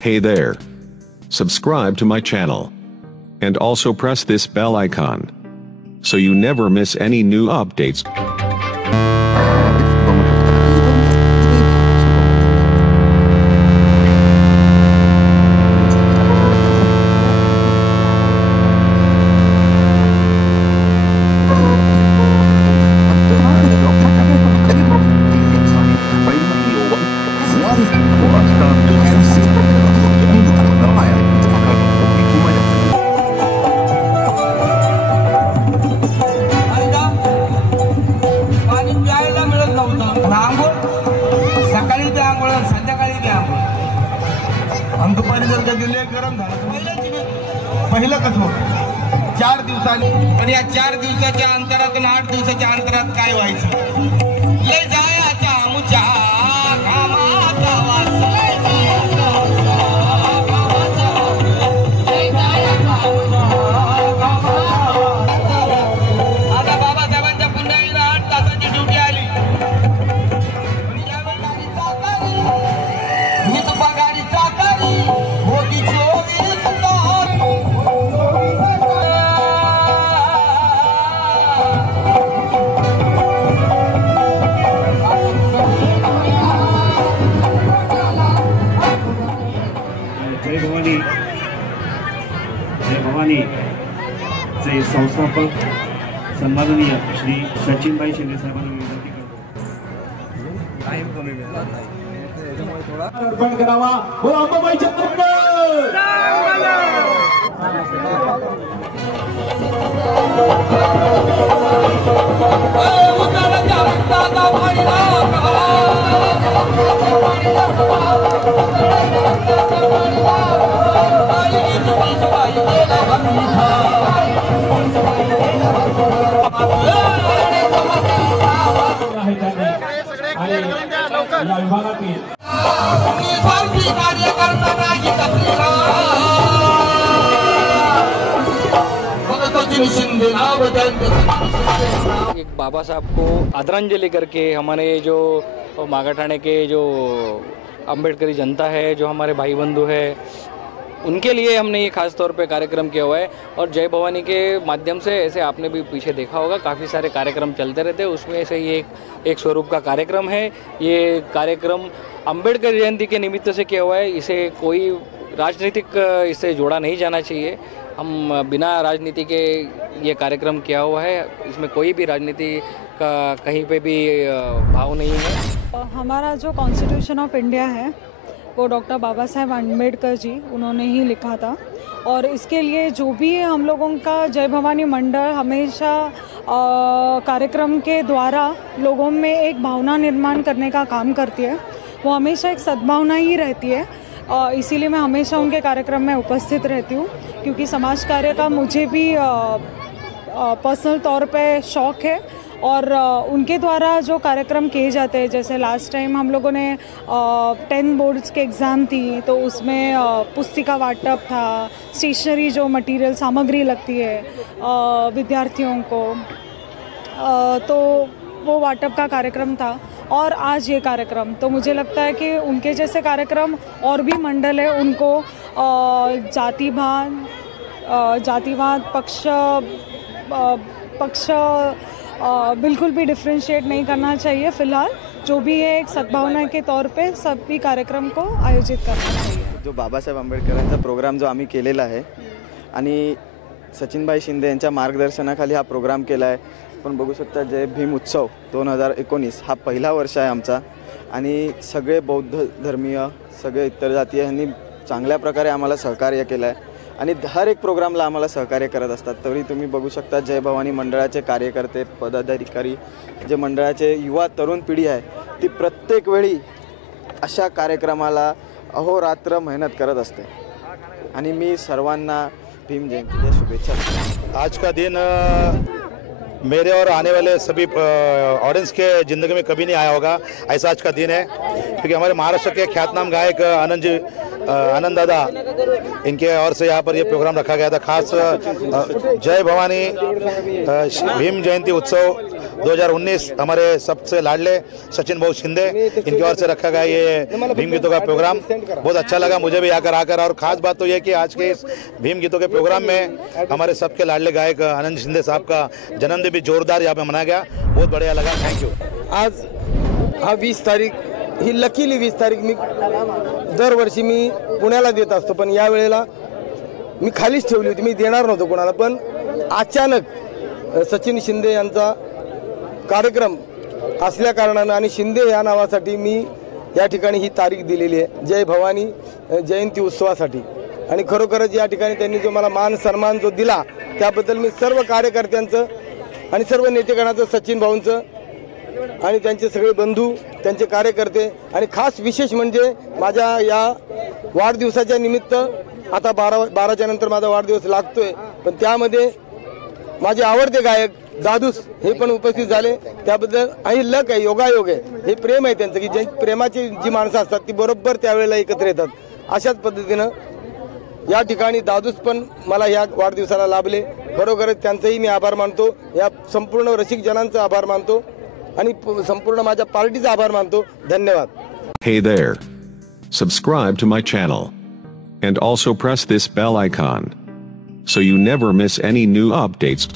Hey there. Subscribe to my channel. And also press this bell icon, so you never miss any new updates. पहिलं कसं होतं 4 दिवसांनी, पण या 4 दिवसाच्या अंतरात आणि 8 दिवसाच्या अंतरात काय व्हायचं? लय जायचा मुचा कामाचा वास, लय जायचा कामाचा वास, लय जायचा आता बाबासाहेबांच्या पुण्याला 8 तासाची ड्युटी आली. मी तुपा गाडी चाकारी होती 24 तास. जय भवानी चे संस्थापक सन्माननीय श्री सचिनभाई शिंदे साहेबांना विनंती करतो. टाइम कमी मिळाला त्याच्यामुळे थोडा अर्पण करावा. बोला अंबाबाई चंद्रपूर. एक बाबा साहब को आदरांजलि करके हमारे जो मागाठाणे के जो अम्बेडकरी जनता है, जो हमारे भाई बंधु है, उनके लिए हमने ये खास तौर पे कार्यक्रम किया हुआ है. और जय भवानी के माध्यम से ऐसे आपने भी पीछे देखा होगा काफ़ी सारे कार्यक्रम चलते रहते हैं. उसमें से ये एक स्वरूप का कार्यक्रम है. ये कार्यक्रम अम्बेडकर जयंती के निमित्त से किया हुआ है. इसे कोई राजनीतिक इससे जोड़ा नहीं जाना चाहिए. हम बिना राजनीति के ये कार्यक्रम किया हुआ है. इसमें कोई भी राजनीति का कहीं पे भी भाव नहीं है. हमारा जो कॉन्स्टिट्यूशन ऑफ इंडिया है वो डॉक्टर बाबा साहेब अम्बेडकर जी उन्होंने ही लिखा था. और इसके लिए जो भी हम लोगों का जय भवानी मंडल हमेशा कार्यक्रम के द्वारा लोगों में एक भावना निर्माण करने का काम करती है. वो हमेशा एक सद्भावना ही रहती है. इसीलिए मैं हमेशा उनके कार्यक्रम में उपस्थित रहती हूँ, क्योंकि समाज कार्य का मुझे भी पर्सनल तौर पे शौक़ है. और उनके द्वारा जो कार्यक्रम किए जाते हैं, जैसे लास्ट टाइम हम लोगों ने 10 बोर्ड्स के एग्ज़ाम थी, तो उसमें पुस्तिका वाटप था, स्टेशनरी जो मटेरियल सामग्री लगती है विद्यार्थियों को, तो वो वाटप का कार्यक्रम था. और आज ये कार्यक्रम, तो मुझे लगता है कि उनके जैसे कार्यक्रम और भी मंडल है, उनको जातिवाद पक्ष बिल्कुल भी डिफ्रेंशिएट नहीं करना चाहिए. फ़िलहाल जो भी है एक सद्भावना के तौर पे सभी कार्यक्रम को आयोजित करना चाहिए. जो बाबासाहेब आंबेडकरांचा प्रोग्राम जो आम्ही केलेला आहे आणि सचिनभाई शिंदे यांच्या मार्गदर्शनाखाली हा प्रोग्राम केला आहे. पण बघू शकता जय भीम उत्सव 2019 हा पहिला वर्ष आहे आमचा. आणि सगळे बौद्ध धर्मीय, सगळे इतर जातीय यांनी चांगल्या प्रकारे आम्हाला सहकार्य केलं आहे आणि हर एक प्रोग्रामला आम्हाला सहकार्य करत असतात. तरी तुम्ही बघू शकता जय भवानी मंडळाचे कार्यकर्ते, पदाधिकारी, जे मंडळाचे युवा तरुण पिढी आहे, ती प्रत्येक वेळी अशा कार्यक्रमाला अहोरात्र मेहनत करत असते. आणि मी सर्वांना भीम जयंतीच्या शुभेच्छा. आज का दिन मेरे और आने वाले सभी ऑडियंस के ज़िंदगी में कभी नहीं आया होगा, ऐसा आज का दिन है. क्योंकि हमारे महाराष्ट्र के ख्यातनाम गायक आनंद जी आनंद दादा, इनके ओर से यहाँ पर ये प्रोग्राम रखा गया था। खास जय भवानी भीम जयंती उत्सव 2019 हमारे सबसे लाडले सचिन भाऊ शिंदे, इनकी ओर से रखा गया ये भीम गीतों का प्रोग्राम। बहुत अच्छा लगा मुझे भी आकर और ख़ास बात तो ये कि आज के इस भीम गीतों के प्रोग्राम में हमारे सबके लाडले गायक आनंद शिंदे साहब का जन्मदिन भी जोरदार यहाँ पे मनाया गया। बहुत बढ़िया लगा, थैंक यू। आज हा 20 तारीख ही लकीली 20 तारीख मी दरवर्षी मी पुण्याला देत असतो, पण या वेळेला मी खालीच ठेवली होती, मी देणार नव्हतो कोणाला। पण अचानक सचिन शिंदे यांचा कार्यक्रम असल्या कारणानं आणि शिंदे या नावासाठी मी या ठिकाणी ही तारीख दिलेली आहे जय भवानी जयंती उत्सवासाठी। आणि खरोखरच या ठिकाणी त्यांनी जो मला मान सन्मान जो दिला त्याबद्दल मी सर्व कार्यकर्त्यांचं आणि सर्व नेतेगणाचं, सचिन भाऊंचं आणि त्यांचे सगळे बंधू, त्यांचे कार्यकर्ते आणि खास विशेष म्हणजे माझ्या या वाढदिवसाच्या निमित्त आता 12च्या नंतर माझा वाढदिवस लागतोय, पण त्यामध्ये माझे आवडते गायक दादूस हे पण उपस्थित झाले। त्याबद्दल आणि लक आहे, योगायोग आहे, हे प्रेम आहे त्यांचं की जे प्रेमाची जी माणसं असतात ती बरोबर त्यावेळेला एकत्र येतात। अशाच पद्धतीनं या ठिकाणी दादूस पण मला या वाढदिवसाला लाभले। खरोखरच त्यांचंही मी आभार मानतो, या संपूर्ण रसिक जनांचा आभार मानतो आणि संपूर्ण माझ्या पार्टीचा आभार मानतो। धन्यवाद। Hey there. Subscribe to my channel. And also press this bell icon. So you never miss any new updates.